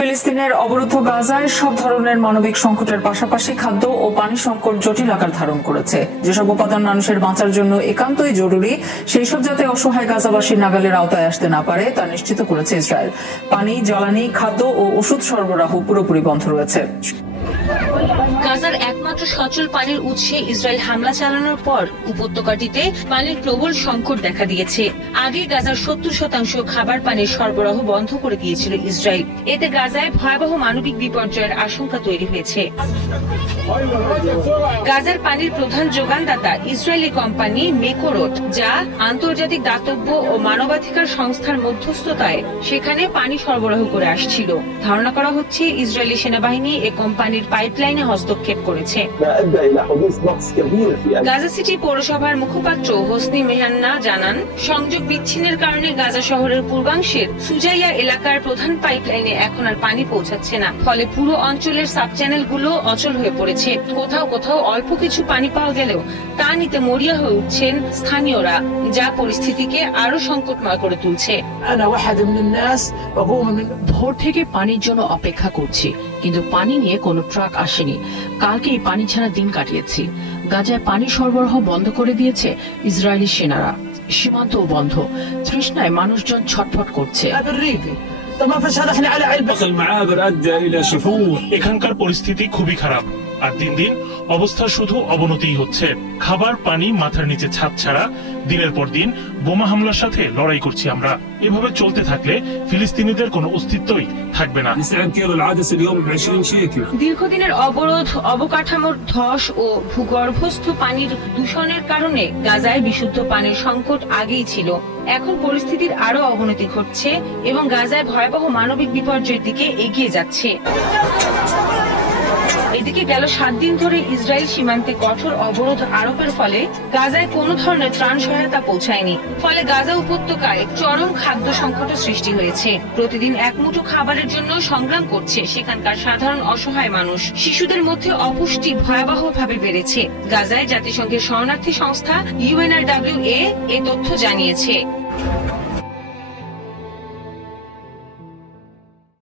ফিলিস্তিনের অবরুদ্ধ গাজায় সব ধরনের মানবিক সংকটের পাশাপাশি খাদ্য ও পানি সংকট জটিল আকার ধারণ করেছে। যেসব উপাদান মানুষের বাঁচার জন্য একান্তই জরুরি, সেই সব যাতে অসহায় গাজাবাসীর নাগালের আওতায় আসতে না পারে তা নিশ্চিত করেছে ইসরায়েল। পানি, জ্বালানি, খাদ্য ও ওষুধ সরবরাহ পুরোপুরি বন্ধ রয়েছে। গাজার একমাত্র সচল পানির উৎসে ইসরায়েল হামলা চালানোর পর উপত্যকাটিতে পানির প্রবল সংকট দেখা দিয়েছে। আগে গাজার ৭০% খাবার পানির সরবরাহ বন্ধ করে দিয়েছিল ইসরায়েল। এতে গাজায় ভয়াবহ মানবিক বিপর্যয়ের আশঙ্কা তৈরি হয়েছে। গাজার পানির প্রধান যোগানদাতা ইসরায়েলি কোম্পানি মেকোরোট, যা আন্তর্জাতিক দাতব্য ও মানবাধিকার সংস্থার মধ্যস্থতায় সেখানে পানি সরবরাহ করে আসছিল। ধারণা করা হচ্ছে ইসরায়েলি সেনাবাহিনী এ কোম্পানির পাইপলাইনে হস্তক্ষেপ করেছে। গাজা সিটি পৌরসভার মুখপাত্র হোসনি মেহান্না জানান, সংযোগ বিচ্ছিন্নের কারণে গাজা শহরের পূর্বাংশের সুজাইয়া এলাকার প্রধান পাইপলাইনে এখন আর পানি পৌঁছাচ্ছে না। ফলে পুরো অঞ্চলের সাব চ্যানেলগুলো অচল হয়ে পড়েছে। কোথাও কোথাও অল্প কিছু পানি পাওয়া গেলেও তা নিতে মরিয়া হয়ে উঠছেন স্থানীয়রা, যা পরিস্থিতিকে আরো সংকটময় করে তুলছে। ভোর থেকে পানির জন্য অপেক্ষা করছি, কিন্তু পানি নিয়ে কোনো ট্রাক আসেনি। কালকেই পানি ছাড়া দিন কাটিয়েছি। গাজায় পানি সরবরাহ বন্ধ করে দিয়েছে ইসরায়েলি সেনারা। সীমান্তও বন্ধ। তৃষ্ণায় মানুষজন ছটফট করছে। এখানকার পরিস্থিতি খুবই খারাপ, আর দিন দিন অবস্থা শুধু অবনতিই হচ্ছে। খাবার, পানি, মাথার নিচে ছাদ ছাড়া দিনের পর দিন বোমা হামলার সাথে লড়াই করছি আমরা। এভাবে চলতে থাকলে ফিলিস্তিনিদের কোনো অস্তিত্বই থাকবে না। দীর্ঘদিনের অবরোধ, অবকাঠামোর ধস ও ভূগর্ভস্থ পানির দূষণের কারণে গাজায় বিশুদ্ধ পানির সংকট আগেই ছিল। এখন পরিস্থিতির আরো অবনতি ঘটছে এবং গাজায় ভয়াবহ মানবিক বিপর্যয়ের দিকে এগিয়ে যাচ্ছে। এদিকে গেল 7 দিন ধরে ইসরায়েল সীমান্তে কঠোর অবরোধ আরোপের ফলে গাজায় কোনো ধরনের ত্রাণ সহায়তা পৌঁছায়নি। ফলে গাজা উপত্যকায় চরম খাদ্য সংকটের সৃষ্টি হয়েছে। প্রতিদিন এক মুঠো খাবারের জন্য সংগ্রাম করছে সেখানকার সাধারণ অসহায় মানুষ। শিশুদের মধ্যে অপুষ্টি ভয়াবহভাবে বেড়েছে। গাজায় জাতিসংঘের শরণার্থী সংস্থা UNRWA এ তথ্য জানিয়েছে।